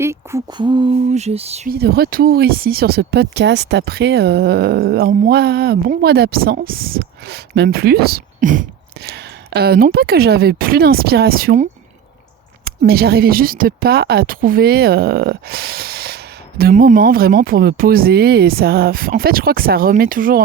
Et coucou, je suis de retour ici sur ce podcast après un bon mois d'absence, même plus. Non pas que j'avais plus d'inspiration, mais j'arrivais juste pas à trouver de moments vraiment pour me poser. Et ça, en fait, je crois que ça remet toujours,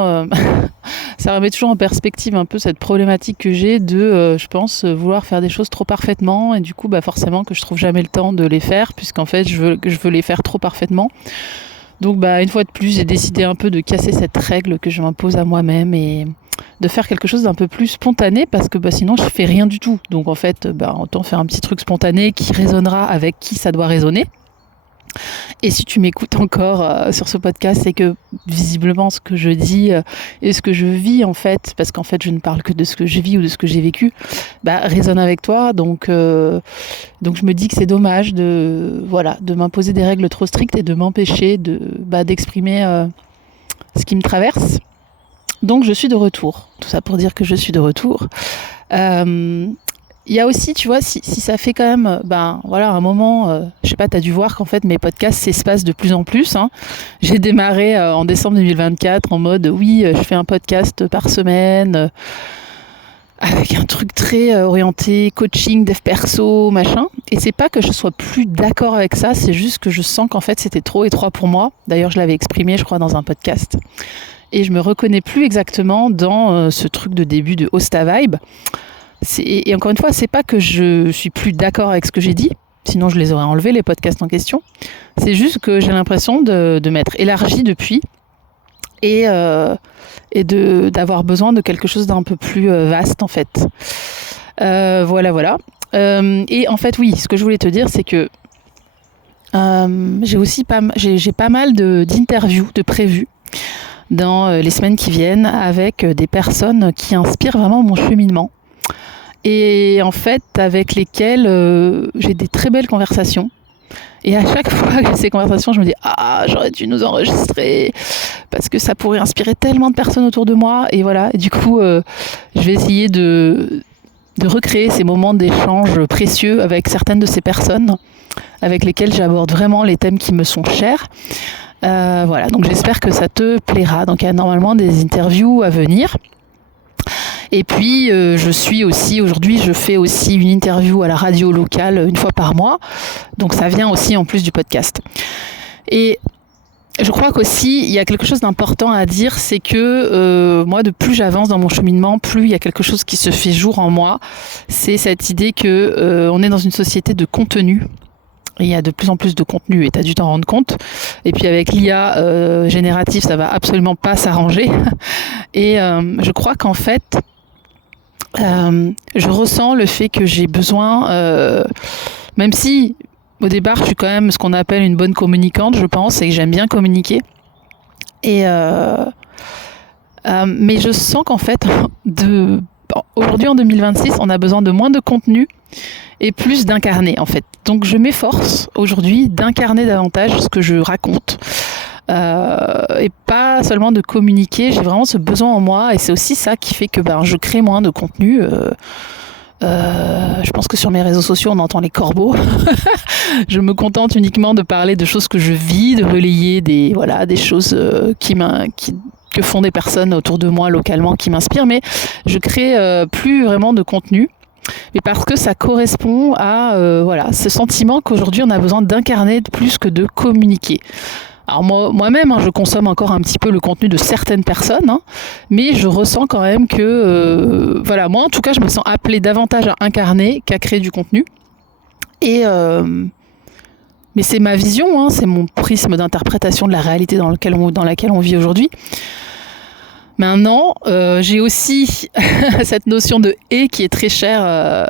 ça remet toujours en perspective un peu cette problématique que j'ai de, je pense, vouloir faire des choses trop parfaitement et du coup, forcément que je trouve jamais le temps de les faire puisqu'en fait, je veux les faire trop parfaitement. Donc, une fois de plus, j'ai décidé un peu de casser cette règle que je m'impose à moi-même et de faire quelque chose d'un peu plus spontané parce que sinon je fais rien du tout. Donc en fait, autant faire un petit truc spontané qui résonnera avec qui ça doit résonner. Et si tu m'écoutes encore sur ce podcast, c'est que visiblement ce que je dis et ce que je vis en fait, parce qu'en fait je ne parle que de ce que je vis ou de ce que j'ai vécu, résonne avec toi. Donc je me dis que c'est dommage de m'imposer des règles trop strictes et de m'empêcher d'exprimer ce qui me traverse. Donc je suis de retour. Tout ça pour dire que je suis de retour. Il y a aussi, tu vois, si ça fait quand même, un moment, je sais pas, t'as dû voir qu'en fait mes podcasts s'espacent de plus en plus. Hein. J'ai démarré en décembre 2024 en mode, oui, je fais un podcast par semaine, avec un truc très orienté coaching, dev perso, machin. Et c'est pas que je sois plus d'accord avec ça, c'est juste que je sens qu'en fait c'était trop étroit pour moi. D'ailleurs, je l'avais exprimé, je crois, dans un podcast. Et je me reconnais plus exactement dans ce truc de début de Hosta Vibe. Et encore une fois, c'est pas que je suis plus d'accord avec ce que j'ai dit, sinon je les aurais enlevés, les podcasts en question. C'est juste que j'ai l'impression de m'être élargie depuis et d'avoir besoin de quelque chose d'un peu plus vaste en fait. Voilà. Et en fait, oui, ce que je voulais te dire, c'est que j'ai pas mal d'interviews de prévues dans les semaines qui viennent avec des personnes qui inspirent vraiment mon cheminement. Et en fait, avec lesquelles j'ai des très belles conversations. Et à chaque fois que j'ai ces conversations, je me dis « Ah, j'aurais dû nous enregistrer !» Parce que ça pourrait inspirer tellement de personnes autour de moi. Et voilà, et du coup, je vais essayer de recréer ces moments d'échange précieux avec certaines de ces personnes avec lesquelles j'aborde vraiment les thèmes qui me sont chers. Voilà, donc j'espère que ça te plaira. Donc il y a normalement des interviews à venir. Et puis aujourd'hui je fais aussi une interview à la radio locale une fois par mois. Donc ça vient aussi en plus du podcast. Et je crois qu'aussi il y a quelque chose d'important à dire, c'est que moi, de plus j'avance dans mon cheminement, plus il y a quelque chose qui se fait jour en moi. C'est cette idée que on est dans une société de contenu. Il y a de plus en plus de contenu et tu as dû t'en rendre compte. Et puis avec l'IA générative, ça va absolument pas s'arranger. Et je crois qu'en fait, je ressens le fait que j'ai besoin, même si au départ je suis quand même ce qu'on appelle une bonne communicante, je pense, et que j'aime bien communiquer. Et mais je sens qu'en fait, aujourd'hui en 2026, on a besoin de moins de contenu et plus d'incarner en fait. Donc je m'efforce aujourd'hui d'incarner davantage ce que je raconte. Et pas seulement de communiquer, j'ai vraiment ce besoin en moi et c'est aussi ça qui fait que je crée moins de contenu. Je pense que sur mes réseaux sociaux on entend les corbeaux. Je me contente uniquement de parler de choses que je vis, de relayer des choses que font des personnes autour de moi localement qui m'inspirent, mais je crée plus vraiment de contenu. Mais parce que ça correspond à ce sentiment qu'aujourd'hui on a besoin d'incarner plus que de communiquer. Alors moi-même, je consomme encore un petit peu le contenu de certaines personnes, mais je ressens quand même que, moi en tout cas, je me sens appelée davantage à incarner qu'à créer du contenu. Et mais c'est ma vision, c'est mon prisme d'interprétation de la réalité dans laquelle on vit aujourd'hui. Maintenant, j'ai aussi cette notion de « et » qui est très chère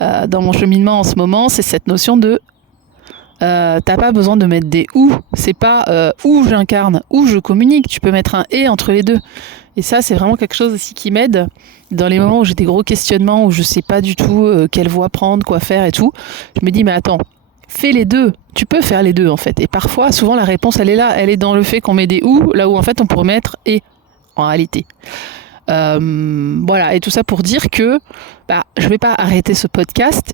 dans mon cheminement en ce moment, c'est cette notion de t'as pas besoin de mettre des ou, c'est pas où j'incarne, où je communique, tu peux mettre un et entre les deux. Et ça, c'est vraiment quelque chose aussi qui m'aide dans les moments où j'ai des gros questionnements, où je sais pas du tout quelle voie prendre, quoi faire et tout. Je me dis, mais attends, fais les deux. Tu peux faire les deux en fait. Et parfois, souvent, la réponse, elle est là. Elle est dans le fait qu'on met des ou, là où en fait on pourrait mettre et en réalité. Voilà, et tout ça pour dire que je vais pas arrêter ce podcast.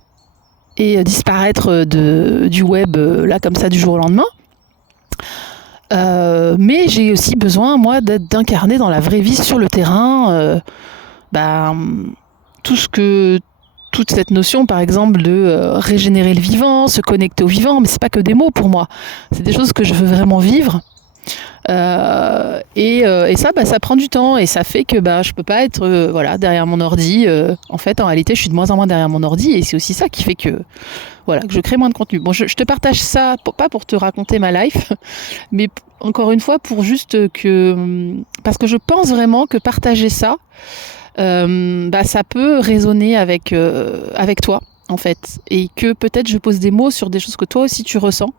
et disparaître du web là comme ça du jour au lendemain. Mais j'ai aussi besoin, moi, d'incarner dans la vraie vie sur le terrain toute cette notion, par exemple, de régénérer le vivant, se connecter au vivant, mais c'est pas que des mots pour moi. C'est des choses que je veux vraiment vivre. Et ça, ça prend du temps et ça fait que je peux pas être derrière mon ordi. En fait, en réalité, je suis de moins en moins derrière mon ordi et c'est aussi ça qui fait que je crée moins de contenu. Bon, je te partage ça, pas pour te raconter ma life, mais encore une fois pour juste parce que je pense vraiment que partager ça, ça peut résonner avec toi en fait, et que peut-être je pose des mots sur des choses que toi aussi tu ressens.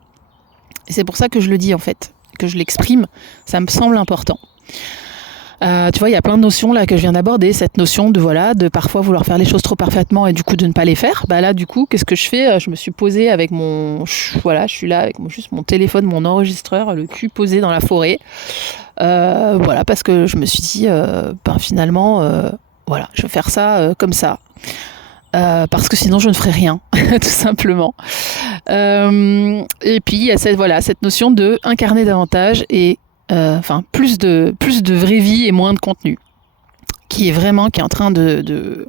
Et c'est pour ça que je le dis en fait, que je l'exprime. Ça me semble important. Tu vois, il y a plein de notions là que je viens d'aborder, cette notion de parfois vouloir faire les choses trop parfaitement et du coup de ne pas les faire. Là, du coup, qu'est-ce que je fais ? Je me suis posée avec je suis là avec juste mon téléphone, mon enregistreur, le cul posé dans la forêt. Parce que je me suis dit, finalement, je vais faire ça comme ça. Parce que sinon je ne ferai rien, tout simplement. Et puis il y a cette notion de incarner davantage et plus de vraie vie et moins de contenu, qui est en train d'être de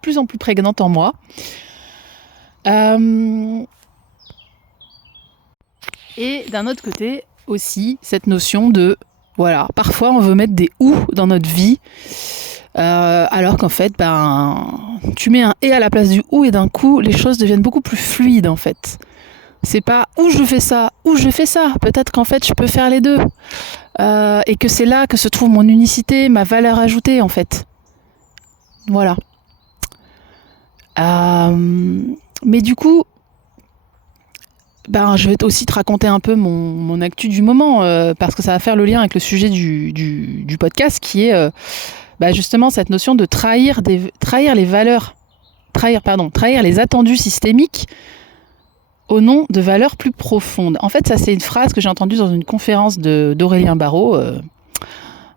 plus en plus prégnante en moi. Et d'un autre côté aussi cette notion de parfois on veut mettre des ou dans notre vie. Alors qu'en fait, tu mets un et à la place du ou et d'un coup, les choses deviennent beaucoup plus fluides en fait. C'est pas ou je fais ça ou je fais ça. Peut-être qu'en fait, je peux faire les deux. Et que c'est là que se trouve mon unicité, ma valeur ajoutée en fait. Voilà. Mais du coup, je vais aussi te raconter un peu mon actu du moment, parce que ça va faire le lien avec le sujet du podcast qui est... justement cette notion de trahir les attendus systémiques au nom de valeurs plus profondes. En fait, ça c'est une phrase que j'ai entendue dans une conférence d'Aurélien Barraud,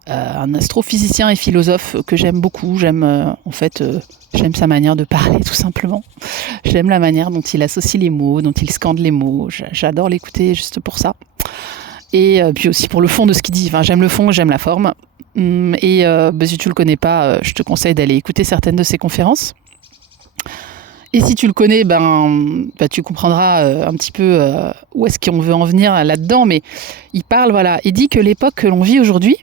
un astrophysicien et philosophe que j'aime beaucoup. J'aime sa manière de parler tout simplement. J'aime la manière dont il associe les mots, dont il scande les mots. J'adore l'écouter juste pour ça. Et puis aussi pour le fond de ce qu'il dit. Enfin, j'aime le fond, j'aime la forme. Et si tu le connais pas, je te conseille d'aller écouter certaines de ses conférences. Et si tu le connais, tu comprendras un petit peu où est-ce qu'on veut en venir là-dedans. Mais il parle, il dit que l'époque que l'on vit aujourd'hui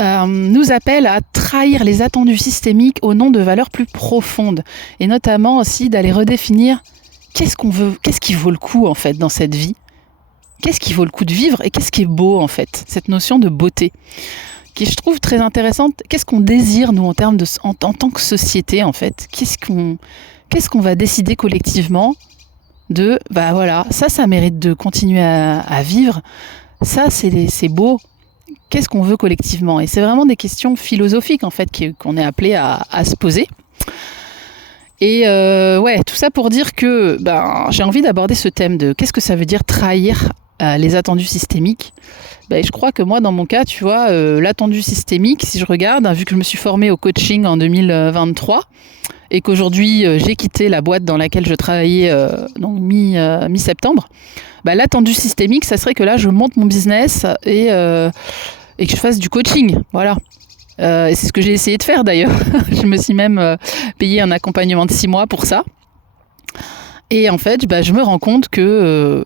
nous appelle à trahir les attendus systémiques au nom de valeurs plus profondes. Et notamment aussi d'aller redéfinir qu'est-ce qu'on veut, qu'est-ce qui vaut le coup en fait dans cette vie. Qu'est-ce qui vaut le coup de vivre et qu'est-ce qui est beau en fait, cette notion de beauté qui je trouve très intéressante. Qu'est-ce qu'on désire nous en termes en tant que société en fait, qu'est-ce qu'on va décider collectivement de ça mérite de continuer à vivre, ça c'est beau, qu'est-ce qu'on veut collectivement, et c'est vraiment des questions philosophiques en fait qu'on est appelé à se poser. Et tout ça pour dire que j'ai envie d'aborder ce thème de qu'est-ce que ça veut dire trahir les attendus systémiques. Je crois que moi, dans mon cas, tu vois, l'attendu systémique, si je regarde, vu que je me suis formée au coaching en 2023 et qu'aujourd'hui, j'ai quitté la boîte dans laquelle je travaillais mi-septembre, l'attendu systémique, ça serait que là, je monte mon business et que je fasse du coaching. Voilà. Et c'est ce que j'ai essayé de faire d'ailleurs. Je me suis même payé un accompagnement de 6 mois pour ça. Et en fait, je me rends compte que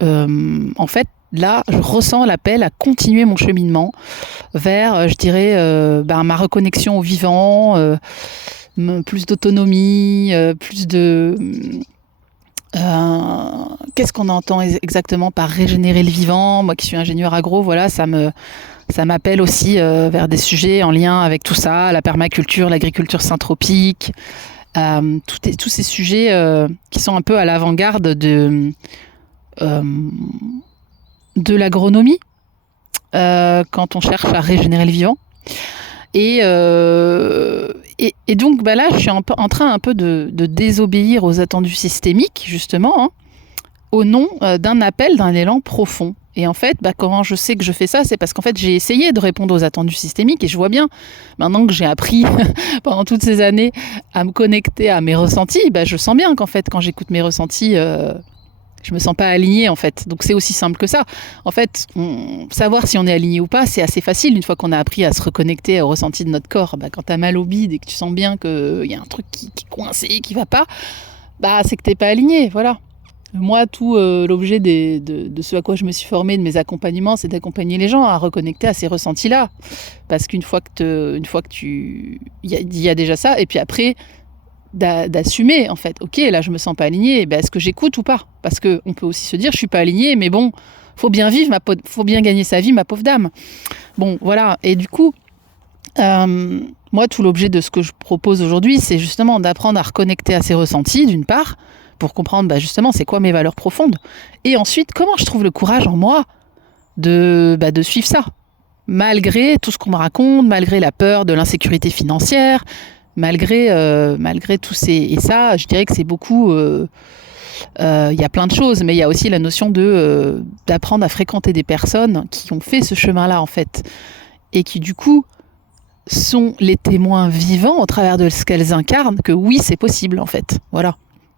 en fait, là, je ressens l'appel à continuer mon cheminement vers, je dirais, ma reconnexion au vivant, plus d'autonomie, plus de... qu'est-ce qu'on entend exactement par régénérer le vivant ? Moi qui suis ingénieur agro, ça m'appelle aussi vers des sujets en lien avec tout ça, la permaculture, l'agriculture syntropique, tous ces sujets qui sont un peu à l'avant-garde de l'agronomie quand on cherche à régénérer le vivant. Et donc là, je suis en train un peu de désobéir aux attendus systémiques, justement, au nom d'un appel, d'un élan profond. Et en fait, comment je sais que je fais ça, c'est parce qu'en fait, j'ai essayé de répondre aux attendus systémiques et je vois bien, maintenant que j'ai appris pendant toutes ces années à me connecter à mes ressentis, je sens bien qu'en fait, quand j'écoute mes ressentis, je me sens pas alignée en fait. Donc c'est aussi simple que ça. En fait, savoir si on est aligné ou pas, c'est assez facile une fois qu'on a appris à se reconnecter au ressenti de notre corps. Quand tu as mal au bide et que tu sens bien qu'il y a un truc qui est coincé, qui va pas, c'est que t'es pas aligné, voilà. Moi, tout l'objet de ce à quoi je me suis formée, de mes accompagnements, c'est d'accompagner les gens à reconnecter à ces ressentis-là. Parce qu'une fois que tu... Il y a déjà ça, et puis après, d'assumer, en fait. Ok, là, je me sens pas alignée, est-ce que j'écoute ou pas? Parce qu'on peut aussi se dire, je suis pas alignée, mais bon, faut bien vivre, faut bien gagner sa vie, ma pauvre dame. Bon, voilà. Et du coup, moi, tout l'objet de ce que je propose aujourd'hui, c'est justement d'apprendre à reconnecter à ces ressentis, d'une part, pour comprendre justement c'est quoi mes valeurs profondes. Et ensuite, comment je trouve le courage en moi de suivre ça. Malgré tout ce qu'on me raconte, malgré la peur de l'insécurité financière, malgré tous ces... Et ça, je dirais que c'est beaucoup... y a plein de choses, mais il y a aussi la notion d'apprendre à fréquenter des personnes qui ont fait ce chemin-là, en fait. Et qui, du coup, sont les témoins vivants au travers de ce qu'elles incarnent, que oui, c'est possible, en fait. Voilà.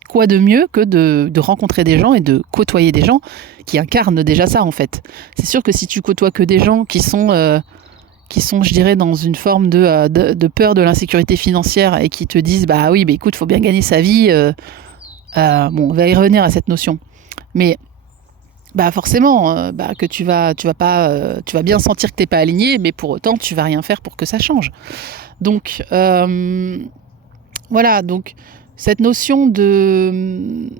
Quoi de mieux que de rencontrer des gens et de côtoyer des gens qui incarnent déjà ça, en fait. C'est sûr que si tu côtoies que des gens qui sont, je dirais, dans une forme de peur de l'insécurité financière et qui te disent, oui, écoute, faut bien gagner sa vie, on va y revenir à cette notion. Mais forcément, que tu vas bien sentir que t'es pas aligné, mais pour autant, tu vas rien faire pour que ça change. Donc, voilà, donc... Cette notion de...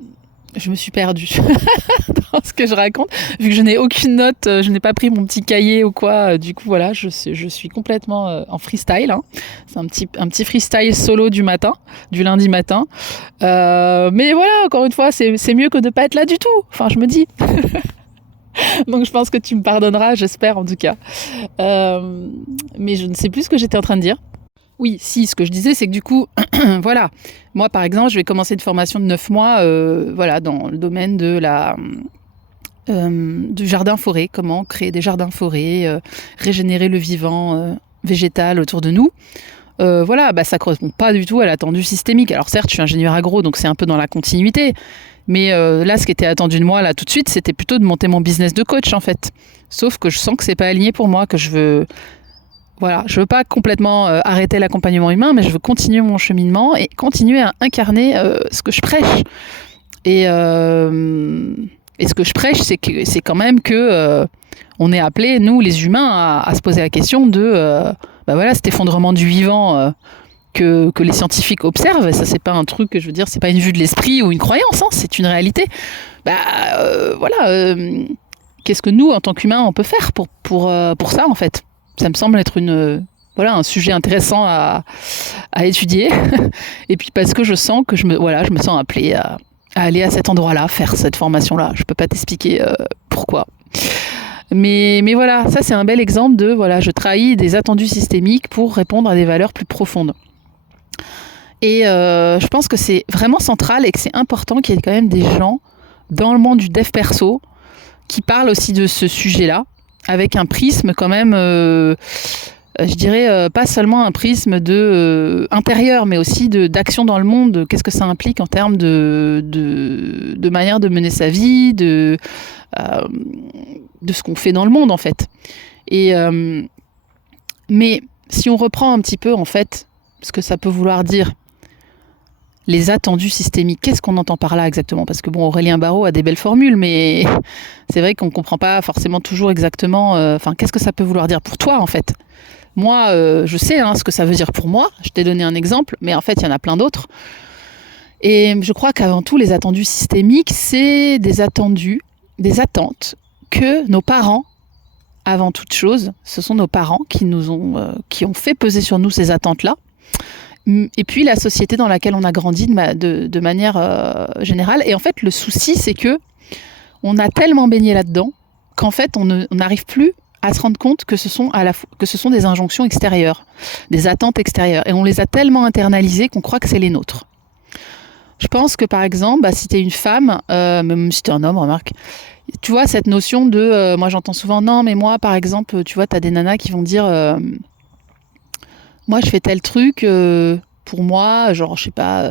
Je me suis perdue dans ce que je raconte. Vu que je n'ai aucune note, je n'ai pas pris mon petit cahier ou quoi. Du coup, voilà, je suis complètement en freestyle. Hein. C'est un petit freestyle solo du lundi matin. Mais voilà, encore une fois, c'est mieux que de ne pas être là du tout. Enfin, je me dis. Donc, je pense que tu me pardonneras, j'espère en tout cas. Mais je ne sais plus ce que j'étais en train de dire. Oui, si, ce que je disais, c'est que du coup, voilà, moi par exemple, je vais commencer une formation de 9 mois dans le domaine du jardin-forêt, comment créer des jardins-forêts, régénérer le vivant végétal autour de nous. Ça ne correspond pas du tout à l'attendu systémique. Alors certes, je suis ingénieur agro, donc c'est un peu dans la continuité, mais là, ce qui était attendu de moi, là, tout de suite, c'était plutôt de monter mon business de coach, en fait. Sauf que je sens que c'est pas aligné pour moi, que je veux... Voilà, je veux pas complètement arrêter l'accompagnement humain, mais je veux continuer mon cheminement et continuer à incarner ce que je prêche. Et ce que je prêche, c'est quand même que on est appelés, nous les humains, à se poser la question de cet effondrement du vivant que les scientifiques observent. Et ça, c'est pas un truc, je veux dire, c'est pas une vue de l'esprit ou une croyance, hein, c'est une réalité. Qu'est-ce que nous, en tant qu'humains, on peut faire pour ça, en fait? Ça me semble être un sujet intéressant à étudier. Et puis parce que je sens que je me sens appelée à aller à cet endroit-là, faire cette formation-là. Je peux pas t'expliquer pourquoi. Mais voilà, ça c'est un bel exemple de je trahis des attendus systémiques pour répondre à des valeurs plus profondes. Et je pense que c'est vraiment central et que c'est important qu'il y ait quand même des gens dans le monde du dev perso qui parlent aussi de ce sujet-là, avec un prisme quand même, je dirais, pas seulement un prisme intérieur, mais aussi d'action dans le monde. Qu'est-ce que ça implique en termes de manière de mener sa vie, de ce qu'on fait dans le monde, en fait. Et, mais si on reprend un petit peu, en fait, ce que ça peut vouloir dire, les attendus systémiques, qu'est-ce qu'on entend par là exactement? Parce que Aurélien Barraud a des belles formules, mais c'est vrai qu'on ne comprend pas forcément toujours exactement... qu'est-ce que ça peut vouloir dire pour toi, en fait? Moi, je sais ce que ça veut dire pour moi. Je t'ai donné un exemple, mais en fait, il y en a plein d'autres. Et je crois qu'avant tout, les attendus systémiques, c'est des attentes que nos parents, avant toute chose, ce sont nos parents qui ont fait peser sur nous ces attentes-là. Et puis la société dans laquelle on a grandi de manière générale. Et en fait, le souci, c'est que on a tellement baigné là-dedans qu'en fait, on n'arrive plus à se rendre compte que ce sont des injonctions extérieures, des attentes extérieures. Et on les a tellement internalisées qu'on croit que c'est les nôtres. Je pense que par exemple, si tu es une femme, même si tu es un homme, remarque, Tu vois, cette notion de... moi, j'entends souvent, non, mais moi, par exemple, tu vois, t'as des nanas qui vont dire, moi, je fais tel truc pour moi, genre, je sais pas,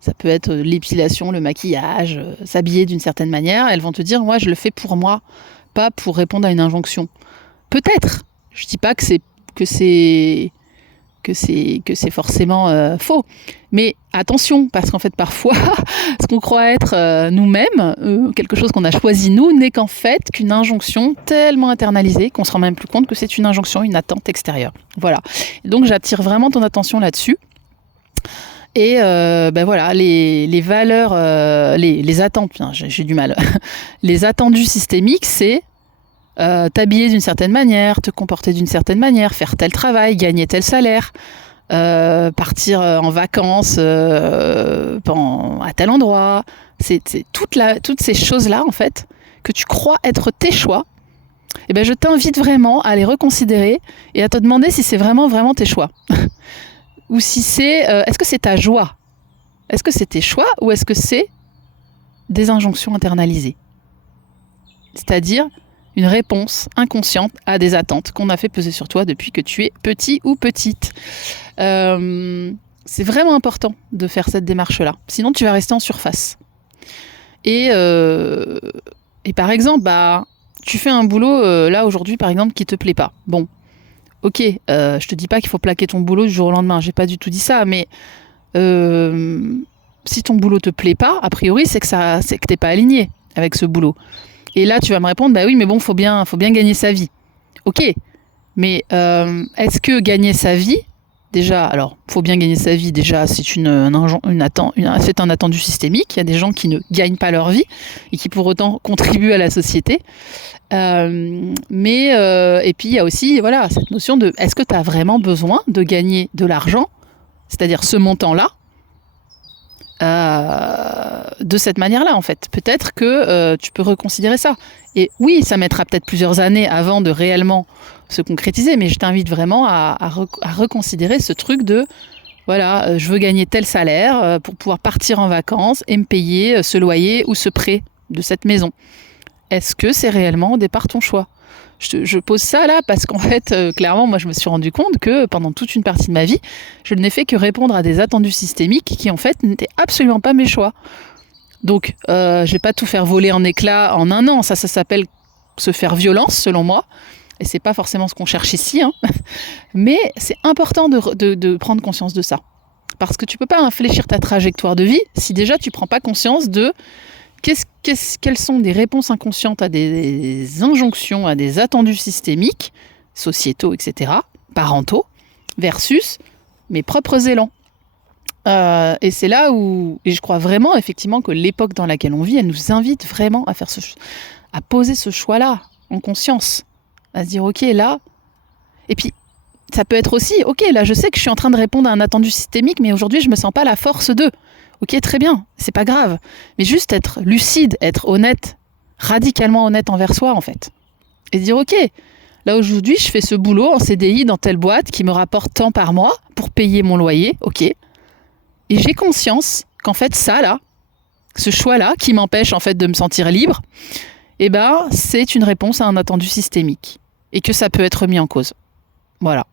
ça peut être l'épilation, le maquillage, s'habiller d'une certaine manière. Elles vont te dire, moi, je le fais pour moi, pas pour répondre à une injonction. Peut-être. Je dis pas que c'est forcément faux. Mais attention, parce qu'en fait, parfois, ce qu'on croit être nous-mêmes, quelque chose qu'on a choisi nous, n'est qu'en fait qu'une injonction tellement internalisée qu'on se rend même plus compte que c'est une injonction, une attente extérieure. Voilà. Et donc, j'attire vraiment ton attention là-dessus. Et voilà, les valeurs, les attentes, j'ai du mal. Les attendus systémiques, c'est t'habiller d'une certaine manière, te comporter d'une certaine manière, faire tel travail, gagner tel salaire, partir en vacances à tel endroit. C'est toutes ces choses-là, en fait, que tu crois être tes choix. Et ben, je t'invite vraiment à les reconsidérer et à te demander si c'est vraiment, vraiment tes choix. Ou si c'est... est-ce que c'est ta joie? Est-ce que c'est tes choix ou est-ce que c'est des injonctions internalisées? C'est-à-dire une réponse inconsciente à des attentes qu'on a fait peser sur toi depuis que tu es petit ou petite. C'est vraiment important de faire cette démarche-là. Sinon, tu vas rester en surface. Et par exemple, tu fais un boulot, là, aujourd'hui, par exemple, qui te plaît pas. Bon, ok, je te dis pas qu'il faut plaquer ton boulot du jour au lendemain. J'ai pas du tout dit ça, mais si ton boulot te plaît pas, a priori, c'est que t'es pas aligné avec ce boulot. Et là, tu vas me répondre, bah oui, mais bon, faut bien gagner sa vie. Ok, mais est-ce que gagner sa vie, déjà, alors, faut bien gagner sa vie, déjà, c'est c'est un attendu systémique. Il y a des gens qui ne gagnent pas leur vie et qui pour autant contribuent à la société. Et puis, il y a aussi, voilà, cette notion de, est-ce que tu as vraiment besoin de gagner de l'argent, c'est-à-dire ce montant-là, de cette manière-là, en fait. Peut-être que tu peux reconsidérer ça. Et oui, ça mettra peut-être plusieurs années avant de réellement se concrétiser, mais je t'invite vraiment à reconsidérer ce truc de, voilà, je veux gagner tel salaire pour pouvoir partir en vacances et me payer ce loyer ou ce prêt de cette maison. Est-ce que c'est réellement au départ ton choix ? Je pose ça là parce qu'en fait, clairement, moi, je me suis rendu compte que pendant toute une partie de ma vie, je n'ai fait que répondre à des attendus systémiques qui, en fait, n'étaient absolument pas mes choix. Donc, je vais pas tout faire voler en éclats en un an. Ça s'appelle se faire violence, selon moi. Et c'est pas forcément ce qu'on cherche ici. Hein. Mais c'est important de prendre conscience de ça. Parce que tu peux pas infléchir ta trajectoire de vie si déjà tu prends pas conscience de quelles sont des réponses inconscientes à des injonctions, à des attendus systémiques, sociétaux, etc., parentaux, versus mes propres élans. Et c'est là où, et je crois vraiment effectivement que l'époque dans laquelle on vit, elle nous invite vraiment à poser ce choix-là en conscience, à se dire ok là, et puis ça peut être aussi ok là, je sais que je suis en train de répondre à un attendu systémique, mais aujourd'hui je me sens pas la force de. Ok, très bien, c'est pas grave. Mais juste être lucide, être honnête, radicalement honnête envers soi, en fait. Et dire, ok, là aujourd'hui, je fais ce boulot en CDI dans telle boîte qui me rapporte tant par mois pour payer mon loyer, ok. Et j'ai conscience qu'en fait, ça, là, ce choix-là, qui m'empêche, en fait, de me sentir libre, eh ben, c'est une réponse à un attendu systémique. Et que ça peut être remis en cause. Voilà.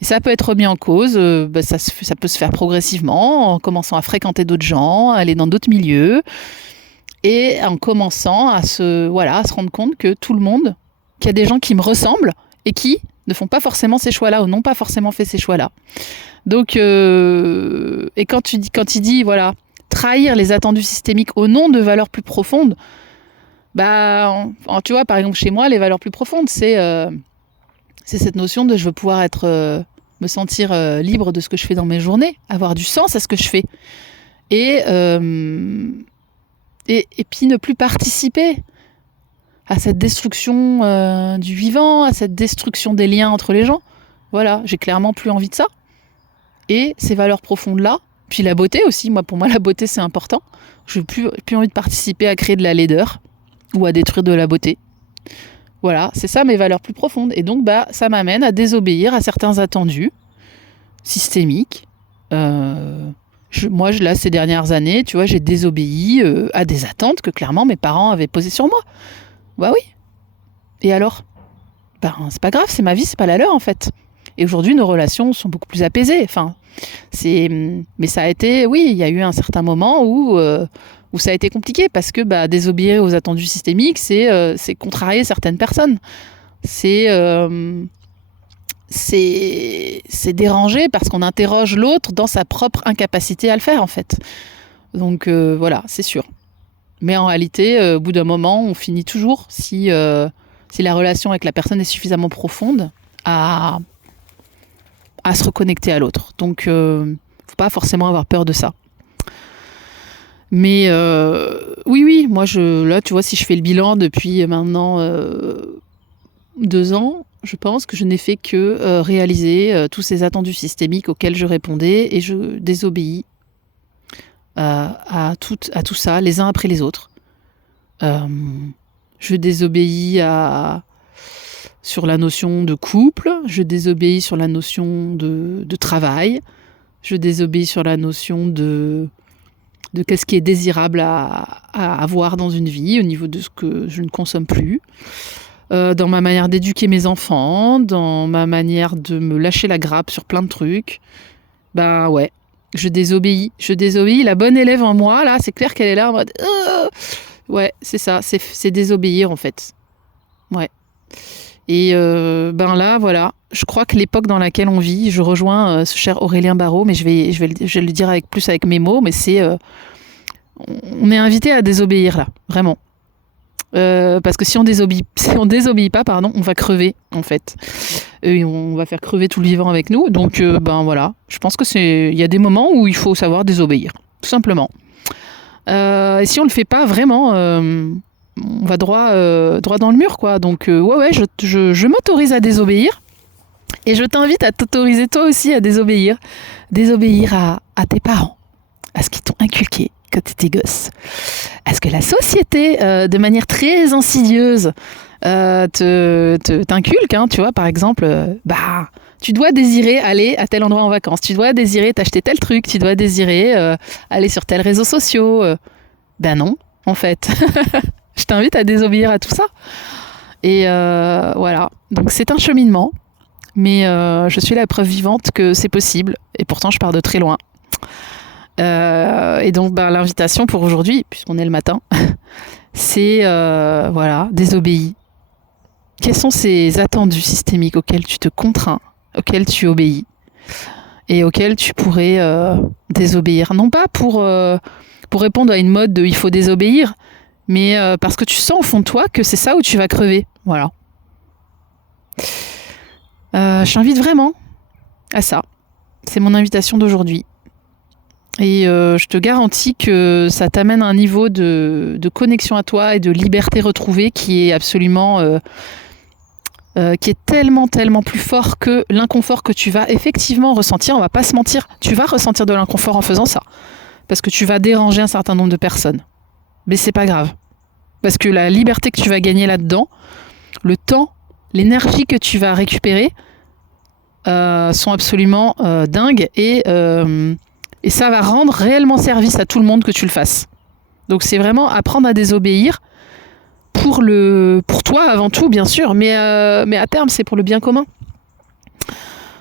Et ça peut être remis en cause, ça peut se faire progressivement, en commençant à fréquenter d'autres gens, à aller dans d'autres milieux, et en commençant à se rendre compte que tout le monde, qu'il y a des gens qui me ressemblent, et qui ne font pas forcément ces choix-là, ou n'ont pas forcément fait ces choix-là. Donc, et quand il dit, voilà, trahir les attendus systémiques au nom de valeurs plus profondes, tu vois, par exemple, chez moi, les valeurs plus profondes, c'est cette notion de je veux pouvoir me sentir libre de ce que je fais dans mes journées, avoir du sens à ce que je fais. Et puis ne plus participer à cette destruction du vivant, à cette destruction des liens entre les gens. Voilà, j'ai clairement plus envie de ça. Et ces valeurs profondes-là, puis la beauté aussi, pour moi la beauté c'est important. Je n'ai plus envie de participer à créer de la laideur ou à détruire de la beauté. Voilà, c'est ça mes valeurs plus profondes. Et donc, ça m'amène à désobéir à certains attendus systémiques Là, ces dernières années, tu vois, j'ai désobéi à des attentes que clairement mes parents avaient posées sur moi. Bah oui. Et alors? Ben, c'est pas grave, c'est ma vie, c'est pas la leur en fait. Et aujourd'hui, nos relations sont beaucoup plus apaisées. Enfin, mais ça a été, oui, il y a eu un certain moment où ça a été compliqué parce que désobéir aux attendus systémiques, c'est contrarier certaines personnes. C'est déranger parce qu'on interroge l'autre dans sa propre incapacité à le faire en fait. Donc voilà, c'est sûr. Mais en réalité, au bout d'un moment, on finit toujours, si la relation avec la personne est suffisamment profonde, à se reconnecter à l'autre. Donc faut pas forcément avoir peur de ça. Mais oui, moi là tu vois, si je fais le bilan depuis maintenant 2 ans, je pense que je n'ai fait que réaliser tous ces attendus systémiques auxquels je répondais et je désobéis à tout ça, les uns après les autres. Je désobéis sur la notion de couple, je désobéis sur la notion de travail, je désobéis sur la notion de qu'est-ce qui est désirable à avoir dans une vie, au niveau de ce que je ne consomme plus. Dans ma manière d'éduquer mes enfants, dans ma manière de me lâcher la grappe sur plein de trucs. Ben ouais, je désobéis. La bonne élève en moi, là, c'est clair qu'elle est là en mode... Ouais, c'est ça, c'est désobéir en fait. Ouais. Et là, voilà, je crois que l'époque dans laquelle on vit, je rejoins ce cher Aurélien Barraud, mais je vais le dire plus avec mes mots, mais c'est... on est invité à désobéir là, vraiment. Parce que si on désobéit pas, on va crever en fait. Et on va faire crever tout le vivant avec nous. Donc voilà, je pense que il y a des moments où il faut savoir désobéir, tout simplement. Et si on le fait pas vraiment, on va droit dans le mur, quoi. Donc ouais, je m'autorise à désobéir. Et je t'invite à t'autoriser toi aussi à désobéir. Désobéir à tes parents, à ce qu'ils t'ont inculqué quand tu étais gosse. Est-ce que la société, de manière très insidieuse, t'inculque, hein, tu vois, par exemple, tu dois désirer aller à tel endroit en vacances, tu dois désirer t'acheter tel truc, tu dois désirer aller sur tel réseau social. Ben non, en fait. Je t'invite à désobéir à tout ça. Et voilà. Donc c'est un cheminement, mais je suis la preuve vivante que c'est possible. Et pourtant, je pars de très loin. Et donc l'invitation pour aujourd'hui, puisqu'on est le matin, c'est désobéis. Quels sont ces attendus systémiques auxquels tu te contrains, auxquels tu obéis et auxquels tu pourrais désobéir? Non pas pour répondre à une mode de il faut désobéir, mais parce que tu sens au fond de toi que c'est ça où tu vas crever. Voilà. Je t'invite vraiment à ça. C'est mon invitation d'aujourd'hui. Et je te garantis que ça t'amène à un niveau de connexion à toi et de liberté retrouvée qui est absolument... qui est tellement, tellement plus fort que l'inconfort que tu vas effectivement ressentir. On va pas se mentir, tu vas ressentir de l'inconfort en faisant ça. Parce que tu vas déranger un certain nombre de personnes. Mais c'est pas grave. Parce que la liberté que tu vas gagner là-dedans, le temps, l'énergie que tu vas récupérer sont absolument dingues et ça va rendre réellement service à tout le monde que tu le fasses. Donc c'est vraiment apprendre à désobéir pour toi avant tout, bien sûr, mais à terme, c'est pour le bien commun.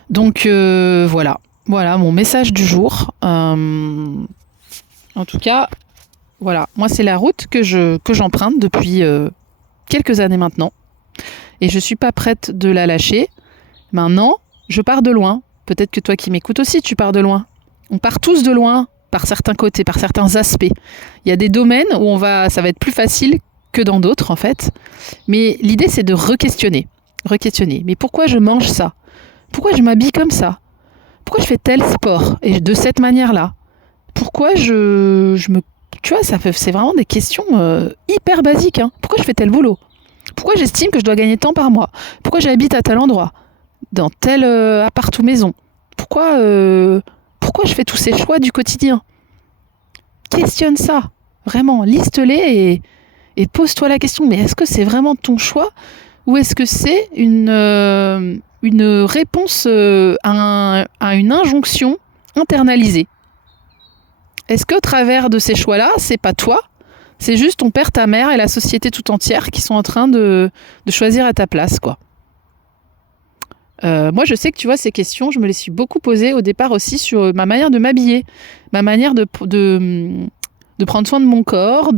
Donc voilà mon message du jour. En tout cas, voilà, moi c'est la route que j'emprunte depuis quelques années maintenant. Et je suis pas prête de la lâcher. Maintenant, je pars de loin. Peut-être que toi qui m'écoutes aussi, tu pars de loin. On part tous de loin par certains côtés, par certains aspects. Il y a des domaines où ça va être plus facile que dans d'autres, en fait. Mais l'idée, c'est de re-questionner. Mais pourquoi je mange ça? Pourquoi je m'habille comme ça? Pourquoi je fais tel sport et de cette manière-là? Pourquoi tu vois, c'est vraiment des questions hyper basiques. Hein. Pourquoi je fais tel boulot? Pourquoi j'estime que je dois gagner tant par mois? Pourquoi j'habite à tel endroit? Dans tel appart ou maison? Pourquoi je fais tous ces choix du quotidien? Questionne ça. Vraiment, liste-les et pose-toi la question. Mais est-ce que c'est vraiment ton choix? Ou est-ce que c'est une réponse à une injonction internalisée? Est-ce qu'au travers de ces choix-là, c'est pas toi, c'est juste ton père, ta mère et la société tout entière qui sont en train de choisir à ta place, quoi. Moi, je sais que tu vois, ces questions, je me les suis beaucoup posées au départ aussi sur ma manière de m'habiller, ma manière de prendre soin de mon corps.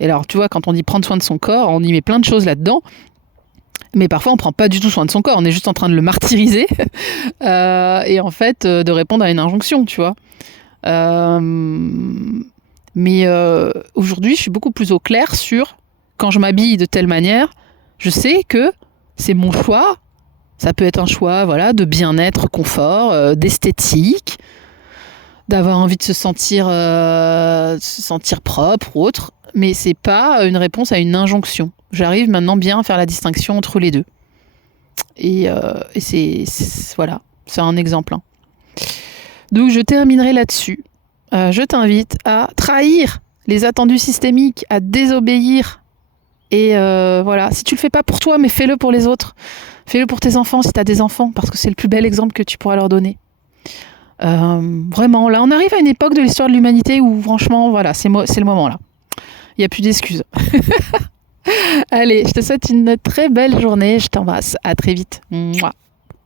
Et alors, tu vois, quand on dit prendre soin de son corps, on y met plein de choses là-dedans. Mais parfois, on ne prend pas du tout soin de son corps. On est juste en train de le martyriser et en fait, de répondre à une injonction, tu vois. Mais aujourd'hui, je suis beaucoup plus au clair sur quand je m'habille de telle manière, je sais que c'est mon choix. Ça peut être un choix, voilà, de bien-être, confort, d'esthétique, d'avoir envie de se sentir propre ou autre. Mais c'est pas une réponse à une injonction. J'arrive maintenant bien à faire la distinction entre les deux. Et voilà, c'est un exemple. Hein. Donc je terminerai là-dessus. Je t'invite à trahir les attendus systémiques, à désobéir. Et voilà, si tu le fais pas pour toi, mais fais-le pour les autres. Fais-le pour tes enfants si tu as des enfants, parce que c'est le plus bel exemple que tu pourras leur donner. Vraiment, là, on arrive à une époque de l'histoire de l'humanité où, franchement, voilà, c'est le moment, là. Il n'y a plus d'excuses. Allez, je te souhaite une très belle journée. Je t'embrasse. À très vite. Mouah.